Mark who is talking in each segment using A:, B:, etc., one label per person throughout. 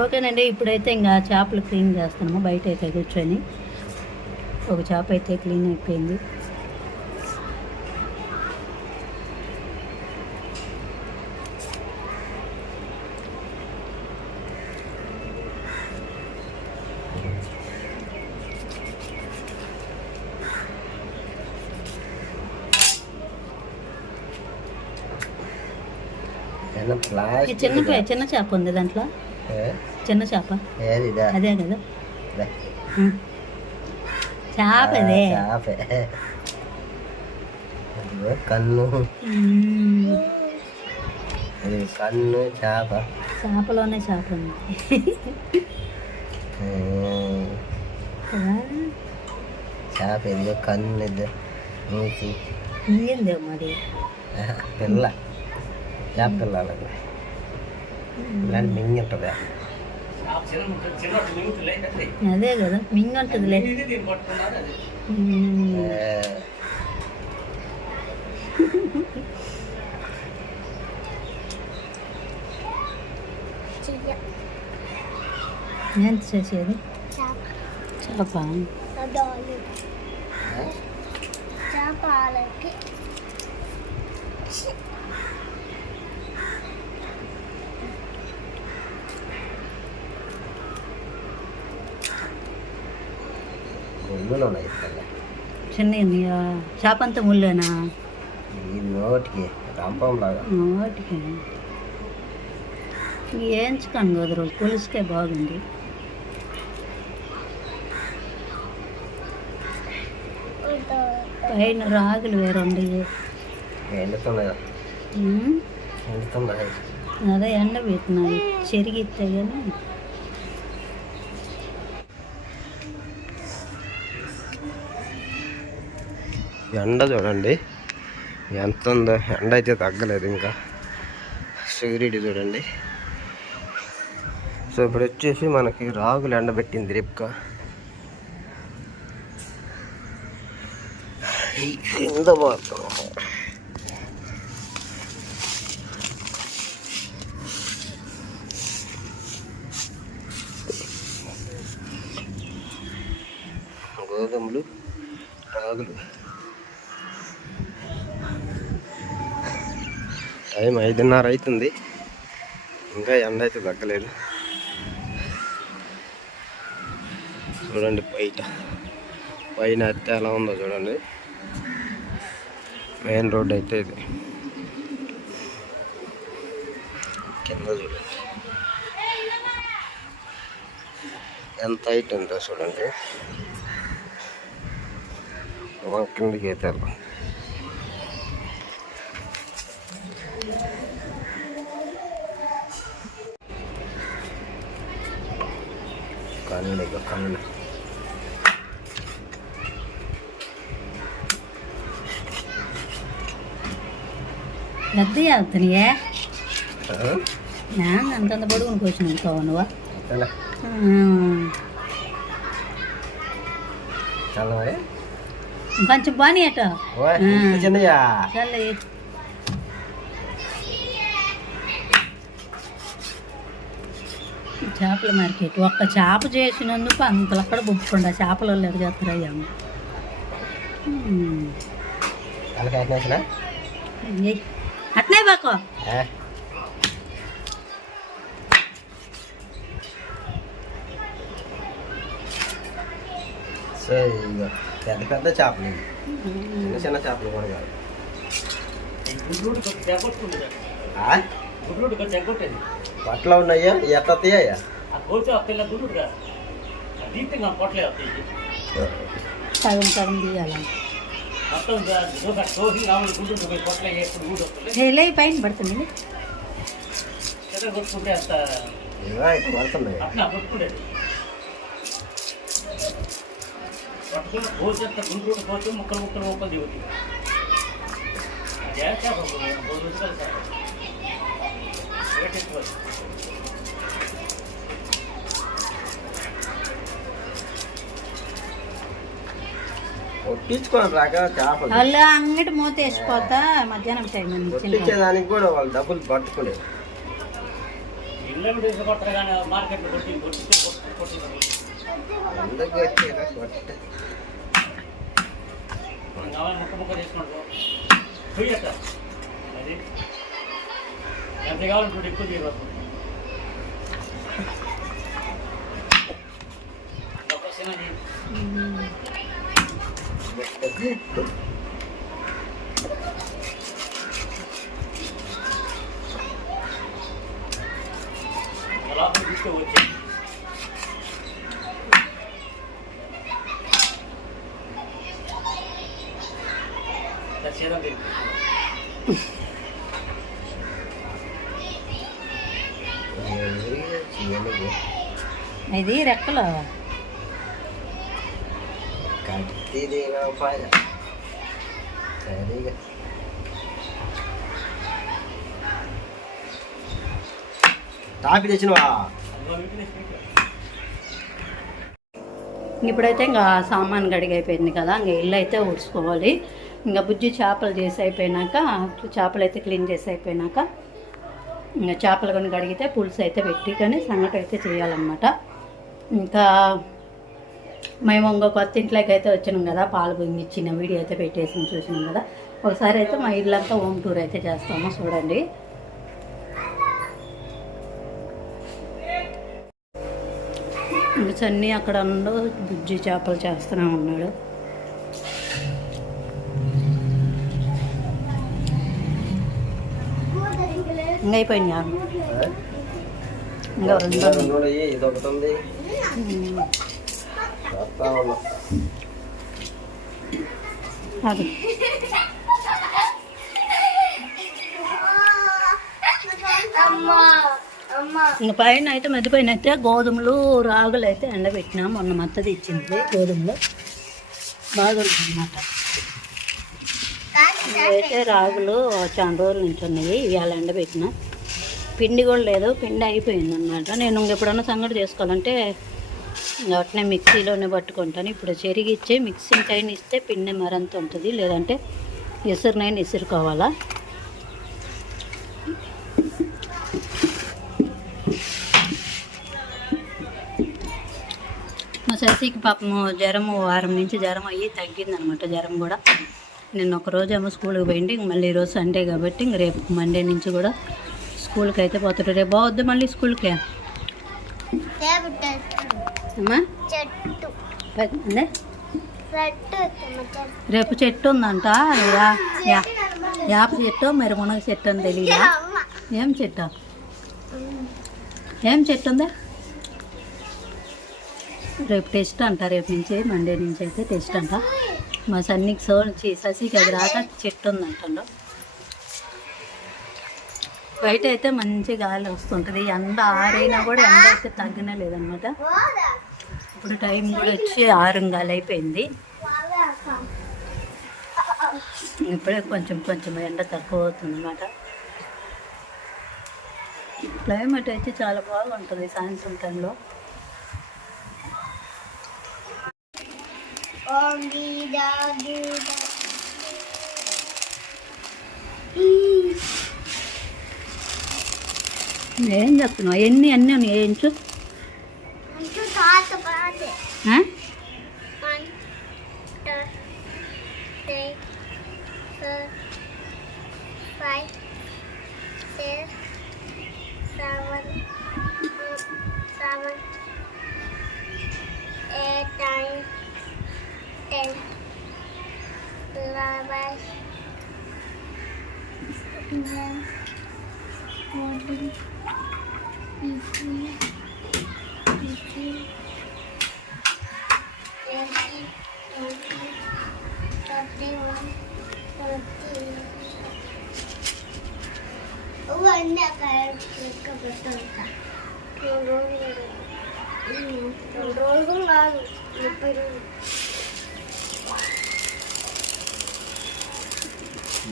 A: ఓకేనండి ఇప్పుడైతే ఇంకా చేపలు క్లీన్ చేస్తున్నాము బయట అయితే కూర్చొని ఒక చేప అయితే క్లీన్ అయిపోయింది చిన్న? చిన్న చేప ఉంది దాంట్లో? చిన్న చేప? అదే కదా
B: ఇదా.
A: ఆ. చేప అదే
B: ఆ, చేపే అదిగో కన్ను కన్ను చేప
A: చేపలోనే చేప ఉంది
B: చేప ఇదిగో కన్ను ఇది మూతి
A: మరి
B: పిల్ల చేప పిల్ల అలాగే ఇలాంటి మింగి ఉంటుందా
A: అదే కదా మింగంటుందిలే మ్మ్.
B: ఆ,
A: ఎంత చేసేది చేప
C: చేపాలకి
B: ముళ్ళులు ఉన్నాయి
A: చిన్న ఉన్నాయా చేప అంతా ముళ్ళేనా?
B: ఈ నోటికి రంపం లాగా.
A: వాటికి ఏంచుకాను కదా రోజు. పులుసుకే బాగుంది. పైన రాగులు వేరే ఉండేవి
B: ఎండుతున్నాయి.
A: ఉమ్,
B: ఎండుతున్నాయి.
A: అదే ఎండ పెట్టినాయి చెరిగిస్తాయి కానీ
B: ఎండ చూడండి. ఎంత ఉందో ఎండ అయితే తగ్గలేదు ఇంకా. సూర్యుడు చూడండి. సో ఇప్పుడు వచ్చేసి మనకి రాగులు ఎండబెట్టింది రేపుక. కింద మాత్రం. గోధుమలు రాగులు. టైం ఐదున్నర అవుతుంది ఇంకా ఎండ అయితే తగ్గలేదు. చూడండి బయట. పైన అయితే ఎలా ఉందో చూడండి. మెయిన్ రోడ్ అయితే ఇది. కింద చూడండి. ఎంత హైట్ ఉందో చూడండి. కిందకి అయితే వెళ్దాం కళ్ళు ఇక కళ్ళు
A: పెద్ద అవుతున్నాయే
B: ఆ?
A: నేను అంతంత పొడుగుని కూర్చుని నువ్వా
B: అంతేలే. చల్లవా
A: కొంచెం బాని అట
B: ఓయ్, ఇంత చిన్నయా
A: చల్ల చేపల మార్కెట్. ఒక్క చేప చేసినందుకు అంతలు అక్కడ బొప్పుకుండా చేపల వాళ్ళు
B: వేసినా
A: అట్నే బాకో.
B: పెద్ద పెద్ద చేపలు. చిన్న చిన్న చేపలు కూడా కాదు. ఆ? పట్ల ఉన్నాయా ఎట్ట వస్తాయా
A: సగం సగం తీయాలి లే పైన పడుతుంది
B: ఇవా ఇట్లా పడుతున్నాయి
D: గుంటూరు పోతే ముక్కలు ముక్కలు ముక్కలు దిగుతుంది
B: కొట్టించుకొని రాక చేపలు
A: వాళ్ళు అంగటి మూత వేసిపోతా మధ్యాహ్నం టైం
B: కొట్టించేదానికి కూడా వాళ్ళు డబ్బులు పట్టుకోలేదు.
D: ఇల్లు కిలోమీటర్స్ కొట్టరు కానీ మార్కెట్లో కొట్టి కొట్టి కొట్టి. కొట్టి
B: ఎందుకు వచ్చేదా కొట్ట.
D: మనం కావాలి ముక్క ముక్క ఎంత కావాలంటే ఎక్కువ సినిమా లోపల తీసుకోవచ్చు
A: ఇది రెక్కలు.
B: టాపి తెచ్చినవా?
A: ఇప్పుడైతే ఇంకా సామాన్ గడిగి అయిపోయింది కదా ఇంకా ఇల్లు అయితే ఊడ్చుకోవాలి. ఇంకా బుజ్జి చేపలు చేసి అయిపోయినాక చేపలు అయితే క్లీన్ చేసి అయిపోయినాక ఇంకా చేపలు కొన్ని కడిగితే పులుసు అయితే పెట్టి కానీ సంగటి అయితే చేయాలన్నమాట. ఇంకా మేము ఇంకో కొత్త ఇంట్లోకి అయితే వచ్చినాం కదా పాలు పొంగిచ్చిన వీడియో అయితే పెట్టేసి చూసినాం కదా. ఒకసారి అయితే మా ఇల్లంతా హోమ్ టూర్ అయితే చేస్తాము చూడండి. ఇంకా చన్నీ అక్కడ ఉండు బుజ్జి చేపలు చేస్తూనే ఉన్నాడు. ఇంకా అయిపోయిందా ఇంకా రెండు.
B: ఇది ఒకటి ఉంది.
A: అది. ఇంకా పైన అయితే మెద్ద పైన అయితే గోధుమలు రాగులు అయితే ఎండబెట్టినా మొన్న మత్తది ఇచ్చింది గోధుమలు. బాగుంటుంది అన్నమాట అయితే రాగులు చాలా రోజుల నుంచి ఉన్నాయి. ఇవాళ ఎండబెట్టిన. పిండి కూడా లేదు పిండి అయిపోయింది అనమాట నేను ఇంకెప్పుడన్నా సంగటి చేసుకోవాలంటే అట్నే మిక్సీలోనే పట్టుకుంటాను. ఇప్పుడు చెరిగిచ్చే మిక్సింగ్ ఇస్తే పిండి మరంత ఉంటుంది. లేదంటే ఇసురునైనా ఇసురుకోవాలా. మా శశికి పాపము జ్వరము వారం నుంచి జ్వరం అయ్యి తగ్గిందనమాట జ్వరం కూడా. నిన్న ఒక రోజేమో ఏమో స్కూల్కి పోయింది ఇంక మళ్ళీ ఈరోజు సండే కాబట్టి ఇంక రేపు మండే నుంచి కూడా స్కూల్కి అయితే పోతాడు. రేపు పోవద్దు మళ్ళీ స్కూల్కి అమ్మా? అదే? రేపు చెట్టు ఉందంట. యా యా యాప చెట్టు మరి మునగ చెట్టు అని తెలియదా ఏం చెట్టు? ఏం చెట్టు ఉందా? రేపు టెస్ట్ అంట రేపు నుంచి మండే నుంచి అయితే టెస్ట్ అంట. మా సన్నికి సో శశికి అది రాక చెట్టు ఉందంట బయట అయితే మంచి గాలి వస్తుంటుంది. ఎండ ఆరైనా కూడా ఎండ అయితే తగ్గనే లేదనమాట. ఇప్పుడు టైం కూడా వచ్చి ఆరుంగాలు గాలి అయిపోయింది ఇప్పుడే కొంచెం కొంచెం ఎండ తక్కువ అవుతుంది అనమాట క్లైమేట్ అయితే చాలా బాగుంటుంది సాయంత్రం టైంలో. ఏం చెప్తున్నావు ఎన్ని అన్నీ ఉన్నాయి ఏంచు
C: అంటూ తాత పాతే
A: ఆ?
C: One two three four five six seven seven eight nine ten eleven fourteen fifteen fifteen twenty, twenty, thirty-one, thirty. ఇవన్నీ అక్కడ లెక్క పెట్టాలి రెండు రోజులు ఉమ్, రెండు రోజులు కాదు ముప్పై రోజులు
B: నాకు పెట్టి శుభ్రంగా తెంచేస్తాను
A: నీకంటే అయిపోయిందిలే ఇంకొకటే కదా
C: అమ్మ, నాకు ఈరోజు ఫ్రై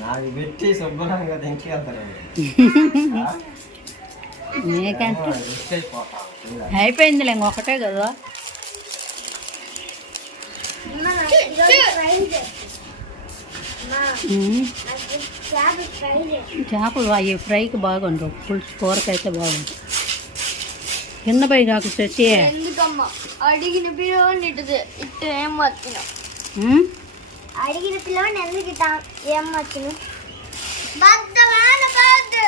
C: నాకు చేప ఫ్రై చేయి.
A: చేపలు అవి ఫ్రైకి బాగుండవు. పులుసు కూరకైతే బాగుంటుంది కింద పోయి కాకు శశి
C: ఎందుకమ్మా అడిగిన పిల్లవాడిని ఇటు ఇటు ఏం వచ్చిన
A: ఉమ్?
C: అడిగిన పిల్లవాడిని ఎందుకు ఇట ఏం వచ్చిన బద్దవాన బద్దు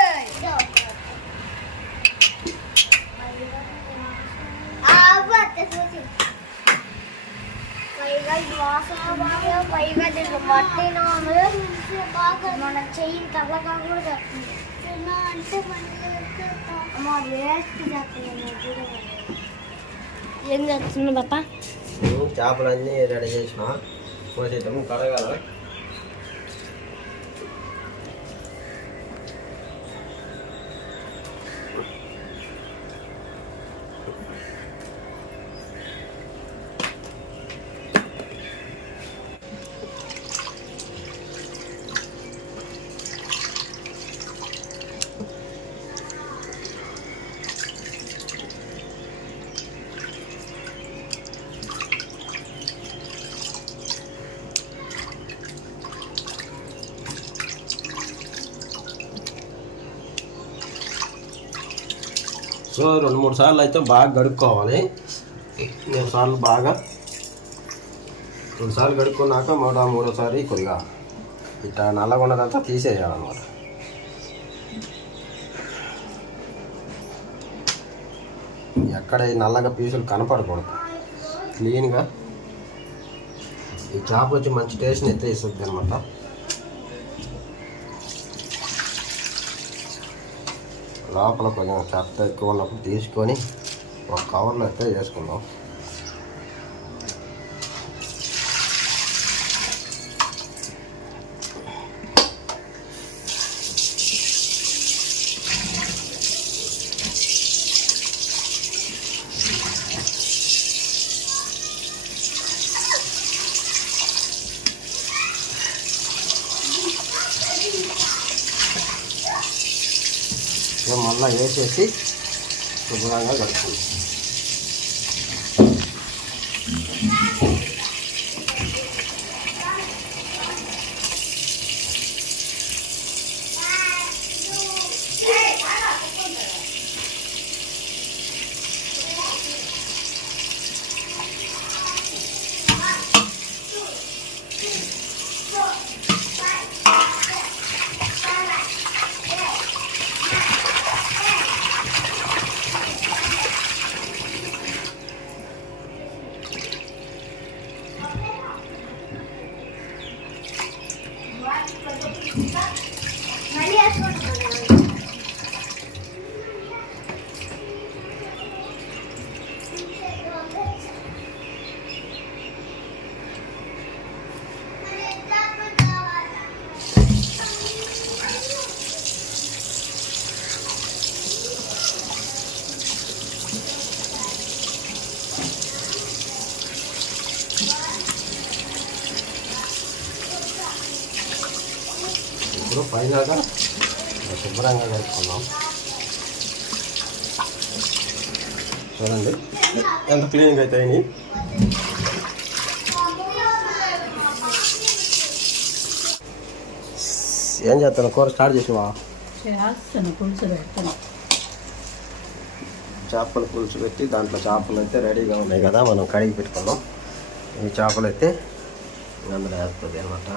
C: పైగా ఈ వాసన బాగా పైగా దీంట్లో మట్టిన మన చెయ్యి తలగా కూడా చెప్తుంది ఏం చేస్తున్నావు పాప
B: చేపలన్నీ రెడీ చేసిన. కోసేటము కడగాలి. సో రెండు మూడు సార్లు అయితే బాగా గడుక్కోవాలి మూడు సార్లు బాగా. రెండు సార్లు గడుక్కున్నాక మూడో మూడోసారి కొద్దిగా ఇట్లా నల్లగా ఉన్నదంతా తీసేయాలన్నమాట. ఎక్కడ ఈ నల్లగా పీసులు కనపడకూడదు. క్లీన్గా. ఈ చేప వచ్చి మంచి టేస్ట్ని అయితే ఇస్తుంది అనమాట లోపల కొంచెం చెత్త ఎక్కువ ఉన్నప్పుడు తీసుకొని ఒక కవర్లో అయితే వేసుకుందాం. మళ్ళీ వేసేసి శుభ్రంగా కలుపుకుంటాం
C: మళ్ళీ వేసుకుంటున్నాను
B: ఫైనల్గా శుభ్రంగా కలుపుకుందాం. చూడండి ఎంత క్లీన్గా అయితే అయినాయి. ఏం చేస్తాను? కూర స్టార్ట్
A: పెడతాను.
B: చేపల పులుసు పెట్టి దాంట్లో చేపలు అయితే రెడీగా ఉన్నాయి కదా మనం కడిగి పెట్టుకున్నాం ఈ చేపలు అయితే అందులో వేస్తుంది అనమాట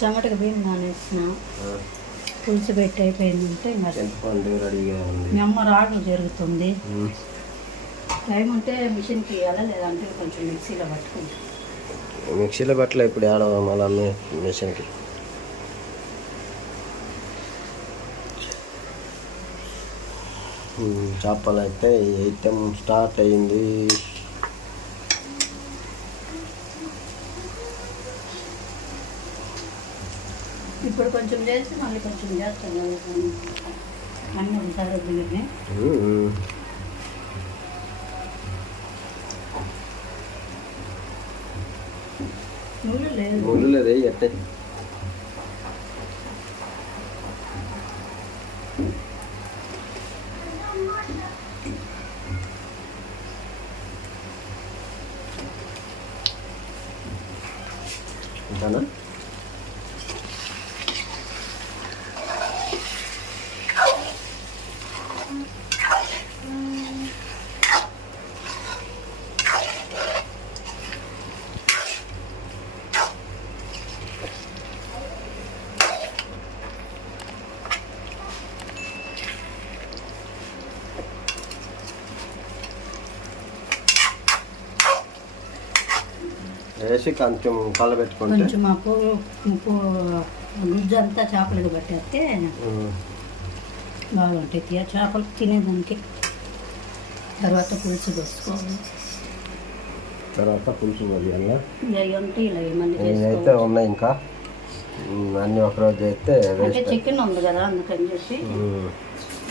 A: చెమటగా బియ్యం నానేసిన పులుసు పెట్టి అయిపోయిందంటే
B: చింతపండు రెడీగా ఉంది?
A: మీ అమ్మ రాళ్ళు జరుగుతుంది. టైం ఉంటే మిషన్కి ఇవ్వాలా లేదంటే కొంచెం మిక్సీలో పట్టుకుంటాం.
B: మిక్సీలో పెట్టలే ఇప్పుడు ఆడ మళ్ళీ మిషన్కి. చేపలు అయితే ఐటెం స్టార్ట్ అయింది.
A: ఇప్పుడు కొంచెం చేసి మళ్ళీ కొంచెం చేస్తాను అన్నీ ఒకసారి వద్దుగానే
B: ఉమ్.
A: నూనె లేదు.
B: ముళ్ళు లేదు ఎట్టే? వేసి కొంచెం కలబెట్టుకుంటే?
A: కొంచెం ఆ ఉప్పు గుజ్జు అంతా చేపలకు పట్టేస్తే బాగుంటాయి. తీయ చేపలు తినేదానికి తర్వాత పులుసు వేసుకోవాలి
B: తర్వాత పులుసు ఇవైతే
A: చేసుకోవాలి
B: ఉన్నాయి ఇంకా. అన్నీ ఒకరోజు చేస్తే
A: అంటే చికెన్ ఉంది కదా అందుకని చెప్పి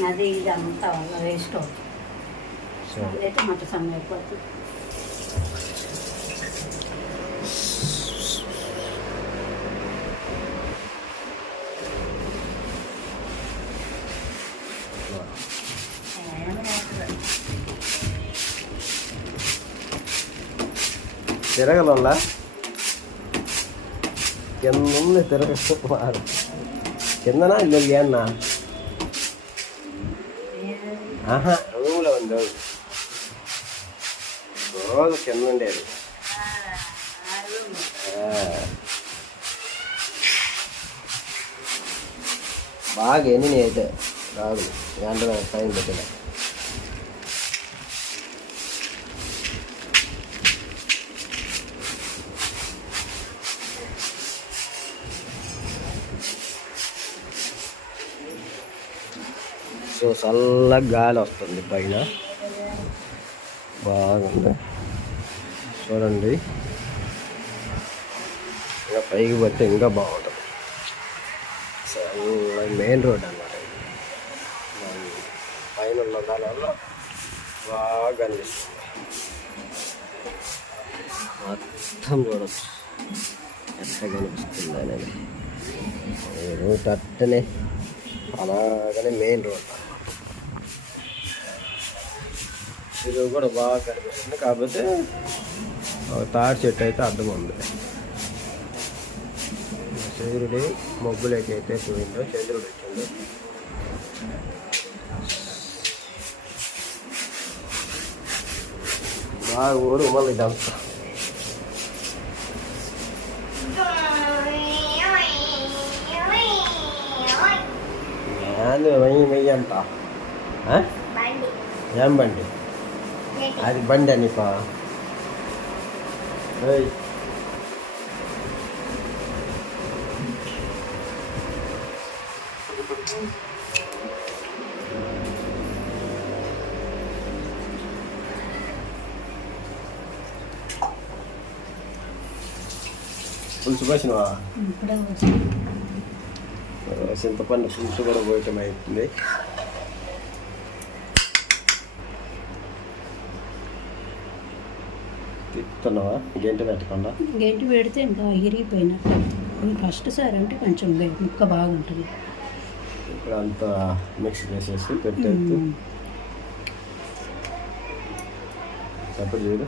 A: అది ఇది అంతా వేస్ట్ అవుతుంది.
B: సరే.
A: అదైతే మట సన్న అయిపోతుంది.
B: తిరగల కింద ఉంది తిరగ కిందనా ఇల్లు ఏమన్నా ఆహా రూమ్లో ఉంది రోజు కింద ఉండేది ఆ. బాగా ఎన్ని అయితే రాదు గంట టైం పెట్టిన సో చల్లగా గాలి వస్తుంది పైన. బాగుంది. చూడండి. ఇంకా పైకి పోతే ఇంకా బాగుంటుంది. చల్లగా మెయిన్ రోడ్ అన్నమాట పైన ఉన్న దానివల్ల బాగా కనిపిస్తుంది మొత్తం చూడచ్చు. ఎట్లా కనిపిస్తుంది అనేది. రూట్ అట్టనే అలాగనే మెయిన్ రోడ్. ఇది కూడా బాగా కనిపిస్తుంది. కాకపోతే ఒక తాడి చెట్టు అయితే అడ్డం ఉంది. చంద్రుడి మబ్బులకి అయితే పోయిందో చంద్రుడు వచ్చిండు బాగా ఊరు మళ్ళీ ఇదంతా వెయ్యి వెయ్యి అంట ఏం బండి? అది బండి అనిపా పులుసు పోసినవా చింతపండు పులుసు కూడా పోయటం అవుతుంది తిప్పుతున్నావా గంట పెట్టకుండా?
A: గెంటి పెడితే ఇంకా ఇరిగిపోయినట్టు ఫస్ట్ సారి అంటే కొంచెం ముక్క బాగుంటుంది.
B: ఇప్పుడు అంతా మిక్స్ చేసేసి పెట్టేది తప్పుడు చూడు.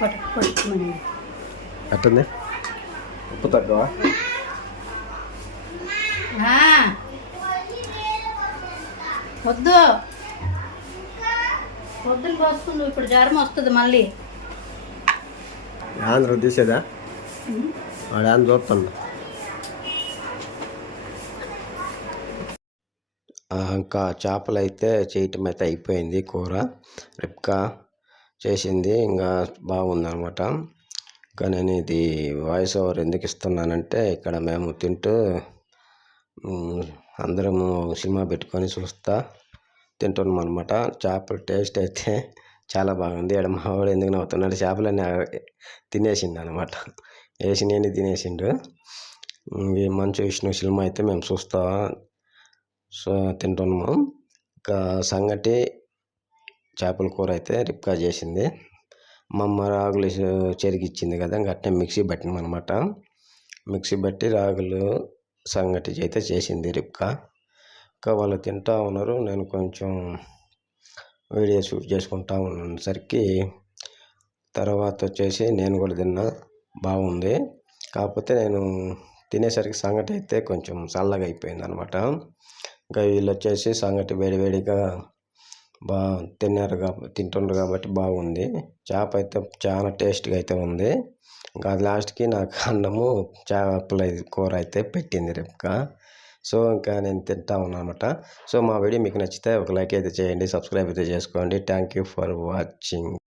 A: పట్టుకుని
B: ఎట్టుంది ఉప్పు తక్కువ?
A: వద్దు. పొద్దున పోసుకుందు ఇప్పుడు జ్వరం వస్తుంది మళ్ళీ.
B: ఆంధ్ర తీసేదా వాడు ఆంధ్ర చూస్తాను. ఇంకా చేపలు అయితే చేయటం అయితే అయిపోయింది కూర. రిప్కా చేసింది ఇంకా బాగుందనమాట ఇంకా నేను ఇది వాయిస్ ఓవర్ ఎందుకు ఇస్తున్నానంటే ఇక్కడ మేము తింటూ అందరము సినిమా పెట్టుకొని చూస్తా. తింటున్నాం అనమాట చేపల టేస్ట్ అయితే చాలా బాగుంది. ఇక్కడ మా వాడు ఎందుకు నవ్వుతున్నాడు? చేపలన్నీ తినేసిండు అనమాట వేసి నేను తినేసిండు. ఈ మంచు విష్ణు సినిమా అయితే మేము చూస్తా సో తింటున్నాము. ఇంకా సంగటి చేపల కూర అయితే రిప్కా చేసింది. మా అమ్మ రాగులు చెరిగిచ్చింది కదా ఇంకా అట్నే మిక్సీ పట్టినాం అనమాట మిక్సీ బట్టి రాగులు సంగటి అయితే చేసింది రిప్కా. ఇంకా వాళ్ళు తింటా ఉన్నారు. నేను కొంచెం వీడియో షూట్ చేసుకుంటా ఉన్నసరికి తర్వాత వచ్చేసి నేను కూడా తిన్నా. బాగుంది. కాకపోతే నేను తినేసరికి సంగటి అయితే కొంచెం చల్లగా అయిపోయింది అనమాట ఇంకా వీళ్ళు వచ్చేసి సంగటి వేడివేడిగా బాగా తిన్నారు కాబట్టి తింటున్నారు కాబట్టి బాగుంది. చేప అయితే చాలా టేస్ట్గా అయితే ఉంది. ఇంకా లాస్ట్కి నాకు అన్నము చేపల కూర అయితే పెట్టింది రేపుగా సో ఇంకా నేను తింటా ఉన్నానమాట. సో మా వీడియో మీకు నచ్చితే ఒక లైక్ అయితే చేయండి సబ్స్క్రైబ్ అయితే చేసుకోండి. Thank you for watching.